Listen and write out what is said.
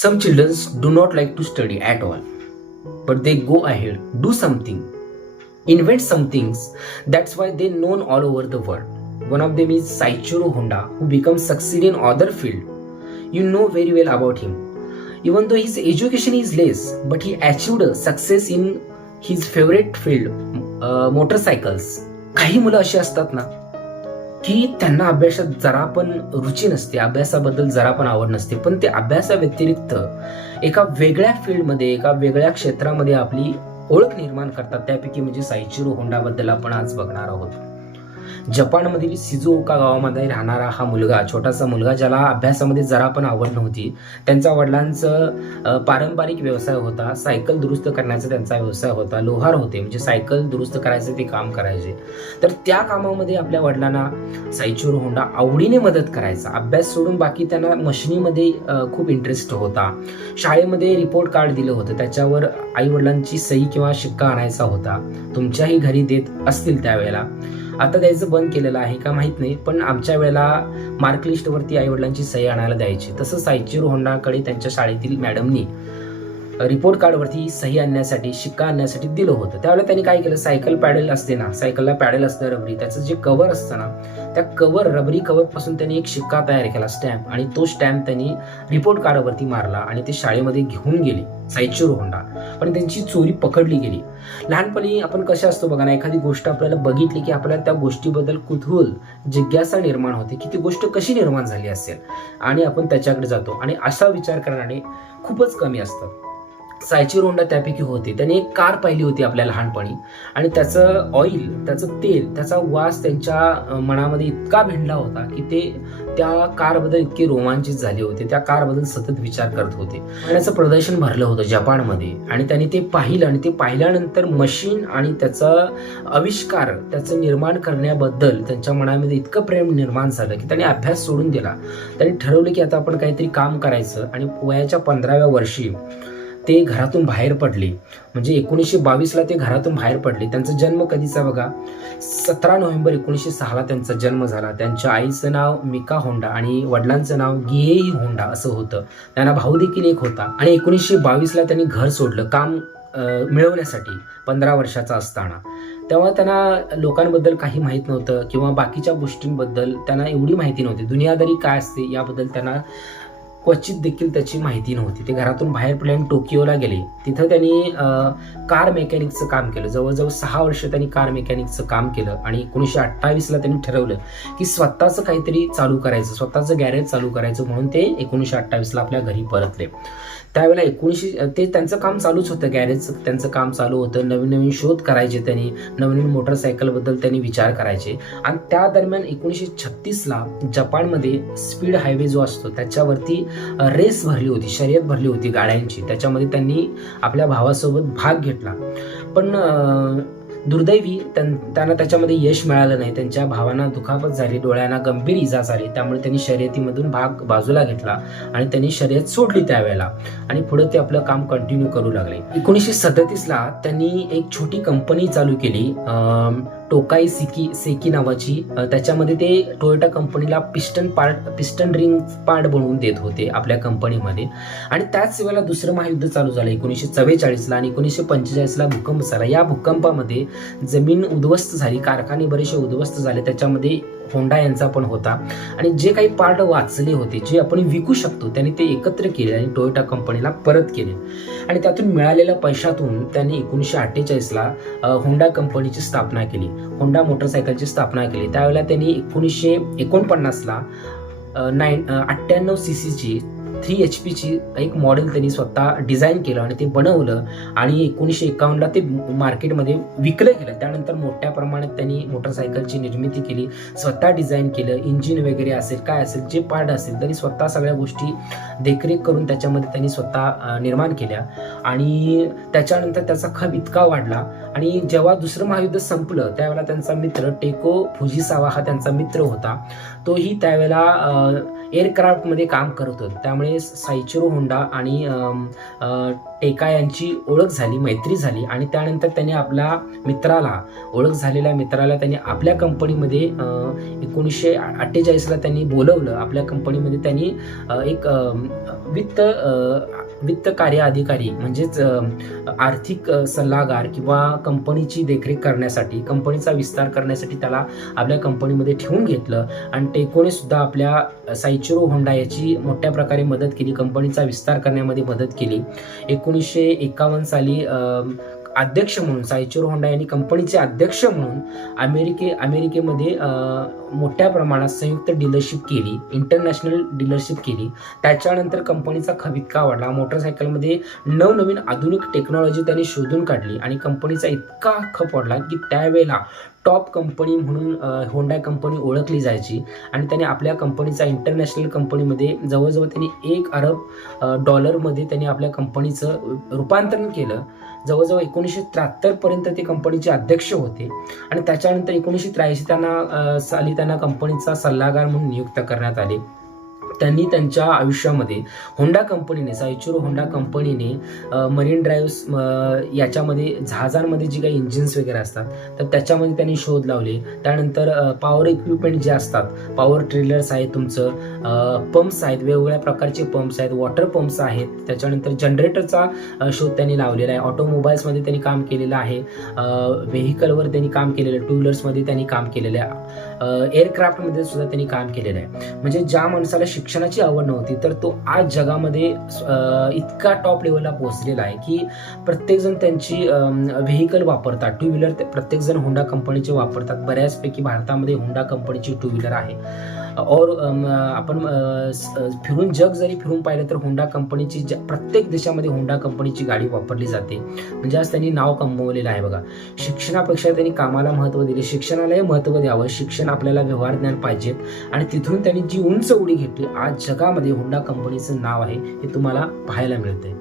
Some children do not like to study at all, but they go ahead, do something, invent some things. That's why they're known all over the world. One of them is Saichiro Honda, who becomes succeed in other field. You know very well about him. Even though his education is less, but he achieved success in his favorite field, motorcycles. काही मुलं अशी असतात ना की त्यांना अभ्यासात जरा पण रुची नसते, अभ्यासाबद्दल जरा पण आवड नसते, पण ते अभ्यासाव्यतिरिक्त एका वेगळ्या फील्डमध्ये, एका वेगळ्या क्षेत्रामध्ये आपली ओळख निर्माण करतात. त्यापैकी म्हणजे साइचिरो होंडा बद्दल आपण आज बघणार आहोत. जपानमधील शिजुओका गावामध्ये राहणारा हा मुलगा, छोटासा मुलगा ज्याला अभ्यासामध्ये जरा पण आवड नव्हती. त्यांच्या वडिलांचं पारंपरिक व्यवसाय होता, सायकल दुरुस्त करण्याचा त्यांचा व्यवसाय होता. लोहार होते, म्हणजे सायकल दुरुस्त करायचे ते काम करायचे. तर त्या कामामध्ये आपल्या वडिलांना साइचिरो होंडा आवडीने मदत करायचा. अभ्यास सोडून बाकी त्यांना मशिनीमध्ये खूप इंटरेस्ट होता. शाळेमध्ये रिपोर्ट कार्ड दिलं होतं, त्याच्यावर आई वडिलांची सही किंवा शिक्का आणायचा होता. तुमच्याही घरी देत असतील त्यावेळेला. आता द्यायचं बंद केलेलं आहे का माहित नाही, पण आमच्या वेळेला मार्क लिस्टवरती आई वडिलांची सही आणायला द्यायची. तसं साइचिरो होंडाकडे त्यांच्या शाळेतील मॅडमनी रिपोर्ट कार्डवरती सही आणण्यासाठी, शिक्का आणण्यासाठी दिलं होतं. त्यावेळेला त्यांनी काय केलं, सायकल पॅडल असते ना, सायकलला पॅडल असतं रबरी, त्याचं जे कव्हर असतं ना, त्या कव्हर, रबरी कव्हर पासून त्यांनी एक शिक्का तयार केला, स्टॅम्प, आणि तो स्टॅम्प त्यांनी रिपोर्ट कार्डवरती मारला आणि ते शाळेमध्ये घेऊन गेले साइचिरो होंडा. पण त्यांची चोरी पकडली गेली. लहानपणी आपण कसे असतो बघा ना, एखादी गोष्ट आपल्याला बघितली की आपल्याला त्या गोष्टीबद्दल कुतूहल, जिज्ञासा निर्माण होते की ती गोष्ट कशी निर्माण झाली असेल, आणि आपण त्याच्याकडे जातो. आणि असा विचार करणारे खूपच कमी असतात. साइचिरो होंडा त्यापैकी होते. त्याने एक कार पाहिली होती आपल्या लहानपणी, आणि त्याचं ऑइल, त्याचं तेल, त्याचा वास त्यांच्या मनामध्ये इतका भिनला होता की ते त्या कारबद्दल इतके रोमांचित झाले होते, त्या कारबद्दल सतत विचार करत होते. त्याचं प्रदर्शन भरलं होतं जपानमध्ये, आणि त्यांनी ते पाहिलं, आणि ते पाहिल्यानंतर मशीन आणि त्याचा आविष्कार, त्याचं निर्माण करण्याबद्दल त्यांच्या मनामध्ये इतकं प्रेम निर्माण झालं की त्यांनी अभ्यास सोडून दिला. त्यांनी ठरवलं की आता आपण काहीतरी काम करायचं. आणि वयाच्या 15व्या वर्षी ते घरातून बाहेर पडले. म्हणजे 1922ला ते घरातून बाहेर पडले. त्यांचा जन्म कधीचा बघा, 17 नोव्हेंबर 1906ला त्यांचा जन्म झाला. त्यांच्या आईचं नाव मिका होंडा आणि वडिलांचं नाव गिएई होंडा असं होतं. त्यांना भाऊ देखील एक होता. आणि 1922ला त्यांनी घर सोडलं काम मिळवण्यासाठी, 15 वर्षाचा असताना. तेव्हा त्यांना लोकांबद्दल काही माहीत नव्हतं, किंवा बाकीच्या गोष्टींबद्दल त्यांना एवढी माहिती नव्हती. दुनियादारी काय असते याबद्दल त्यांना क्वचित देखील त्याची माहिती नव्हती. ते घरातून बाहेर पडले आणि टोकियोला गेले. तिथं त्यांनी कार मेकॅनिकचं काम केलं. जवळजवळ 6 वर्ष त्यांनी कार मेकॅनिकचं काम केलं. आणि 1928ला त्यांनी ठरवलं की स्वतःचं काहीतरी चालू करायचं, स्वतःचं गॅरेज चालू करायचं, म्हणून ते 1928ला आपल्या घरी परतले. त्यावेळेला ते त्यांचं काम चालूच होतं, गॅरेजचं त्यांचं काम चालू होतं. नवीन नवीन शोध करायचे त्यांनी, नवीन मोटरसायकलबद्दल त्यांनी विचार करायचे. आणि त्या दरम्यान 1936ला जपानमध्ये स्पीड हायवे जो असतो त्याच्यावरती रेस भरली होती, शर्यत भरली होती गाड्यांची. त्याच्यामध्ये त्यांनी आपल्या भावासोबत भाग घेतला. पण दुर्दैवी त्यांना त्याच्यामध्ये यश मिळालं नाही. त्यांच्या भावांना दुखापत झाली, डोळ्यांना गंभीर इजा झाली. त्यामुळे त्यांनी शर्यतीमधून भाग बाजूला घेतला आणि त्यांनी शर्यत सोडली त्यावेळेला. आणि पुढे ते आपलं काम कंटिन्यू करू लागले. 1937ला त्यांनी एक छोटी कंपनी चालू केली, टोकाई सेकी नावाची. त्याच्यामध्ये ते टोयोटा कंपनीला पिस्टन रिंग पार्ट बनवून देत होते आपल्या कंपनीमध्ये. आणि त्याच वेळेला दुसरं महायुद्ध चालू झालं 1944ला. आणि 1945ला भूकंप झाला. या भूकंपामध्ये जमीन उद्ध्वस्त झाली, कारखाने बरेचसे उद्ध्वस्त झाले. त्याच्यामध्ये होंडा यांचा पण होता. आणि जे काही पार्ट वाचले होते, जे आपण विकू शकतो, त्यांनी ते एकत्र केले आणि टोयोटा कंपनीला परत केले. आणि त्यातून मिळालेल्या पैशातून त्यांनी 1948ला होंडा कंपनीची स्थापना केली, होंडा मोटरसायकलची स्थापना केली. त्यावेळेला त्यांनी 1949ला 98 सीसीची 3 HPची एक मॉडेल त्यांनी स्वतः डिझाईन केलं आणि ते बनवलं. आणि 1951ला ते मार्केटमध्ये विकलं गेलं. त्यानंतर मोठ्या प्रमाणात त्यांनी मोटरसायकलची निर्मिती केली, स्वतः डिझाईन केलं. इंजिन वगैरे असेल, काय असेल, जे पार्ट असेल, त्यांनी स्वतः सगळ्या गोष्टी देखरेख करून त्याच्यामध्ये त्यांनी स्वतः निर्माण केल्या. आणि त्याच्यानंतर त्याचा खप इतका वाढला. आणि जेव्हा दुसरं महायुद्ध संपलं त्यावेळेला त्यांचा मित्र टेको फुजिसावा हा त्यांचा मित्र होता. तोही त्यावेळेला एअरक्राफ्टमध्ये काम करत होते. त्यामुळे साइचिरो होंडा आणि टेका यांची ओळख झाली, मैत्री झाली आणि त्यानंतर त्यांनी आपल्या ओळख झालेल्या मित्राला त्यांनी आपल्या कंपनीमध्ये 1948ला त्यांनी बोलवलं. आपल्या कंपनीमध्ये त्यांनी एक वित्त कार्य अधिकारी म्हणजेच आर्थिक सल्लागार किंवा कंपनीची देखरेख करण्यासाठी, कंपनीचा विस्तार करण्यासाठी त्याला आपल्या कंपनीमध्ये ठेवून घेतलं आणि टेकोने सुद्धा आपल्या साइचिरो होंडा याची मोठ्या प्रकारे मदत केली, कंपनीचा विस्तार करण्यामध्ये मदत केली. 1951 साली अध्यक्ष म्हणून साइचिरो होंडा यांनी कंपनीचे अध्यक्ष म्हणून अमेरिकेमध्ये मोठ्या प्रमाणात संयुक्त डीलरशिप केली, इंटरनॅशनल डीलरशिप केली. त्याच्यानंतर कंपनीचा खप इतका वाढला, मोटरसायकलमध्ये नवनवीन आधुनिक टेक्नॉलॉजी त्यांनी शोधून काढली आणि कंपनीचा इतका खप वाढला की त्यावेळेला टॉप कंपनी म्हणून होंडा कंपनी ओळखली जायची आणि त्यांनी आपल्या कंपनीचा इंटरनॅशनल कंपनीमध्ये जवळजवळ त्यांनी $1 अरब त्यांनी आपल्या कंपनीचं रूपांतरण केलं. जवळजवळ 1973 पर्यंत ते कंपनीचे अध्यक्ष होते आणि त्याच्यानंतर 1983 साली त्यांना कंपनीचा सल्लागार म्हणून नियुक्त करण्यात आले. त्यांनी त्यांच्या आयुष्यामध्ये होंडा कंपनीने, साइचिरो होंडा कंपनीने मरीन ड्राईव्स याच्यामध्ये जहाजांमध्ये जी काही इंजिन्स वगैरे असतात तर त्याच्यामध्ये त्यांनी शोध लावले. त्यानंतर पॉवर इक्विपमेंट जे असतात, पॉवर ट्रेलर्स आहेत, तुमचं पंप्स आहेत, वेगवेगळ्या प्रकारचे पंप्स आहेत, वॉटर पंप्स आहेत. त्याच्यानंतर जनरेटरचा शोध त्यांनी लावलेला आहे. ऑटोमोबाईल्समध्ये त्यांनी काम केलेलं आहे, व्हेकलवर त्यांनी काम केलेलं आहे, टू व्हीलर्समध्ये त्यांनी काम केलेलं आहे, एअरक्राफ्टमध्ये सुद्धा त्यांनी काम केलेलं आहे. म्हणजे ज्या माणसाला शिक्षणाची आवड नव्हती तर तो आज जगामध्ये इतका टॉप लेवलला पोहोचलेला आहे की प्रत्येकजण त्यांची व्हेकल वापरतात, टू व्हीलर प्रत्येकजण होंडा कंपनीचे वापरतात. बऱ्याचपैकी भारतामध्ये होंडा कंपनीची टू व्हीलर आहे. और आपण फिरून जग जरी फिरून पाहिलं तर होंडा कंपनीची प्रत्येक देशामध्ये होंडा कंपनीची गाडी वापरली जाते. म्हणजे आज त्यांनी नाव कमवलेलं आहे बघा. शिक्षणापेक्षा त्यांनी कामाला महत्त्व दिले, शिक्षणालाही महत्त्व द्यावं. शिक्षण आपल्याला व्यवहार ज्ञान पाहिजे आणि तिथून त्यांनी जी उंच उडी घेतली, आज जगामध्ये होंडा कंपनीचं नाव आहे हे तुम्हाला पाहायला मिळतंय.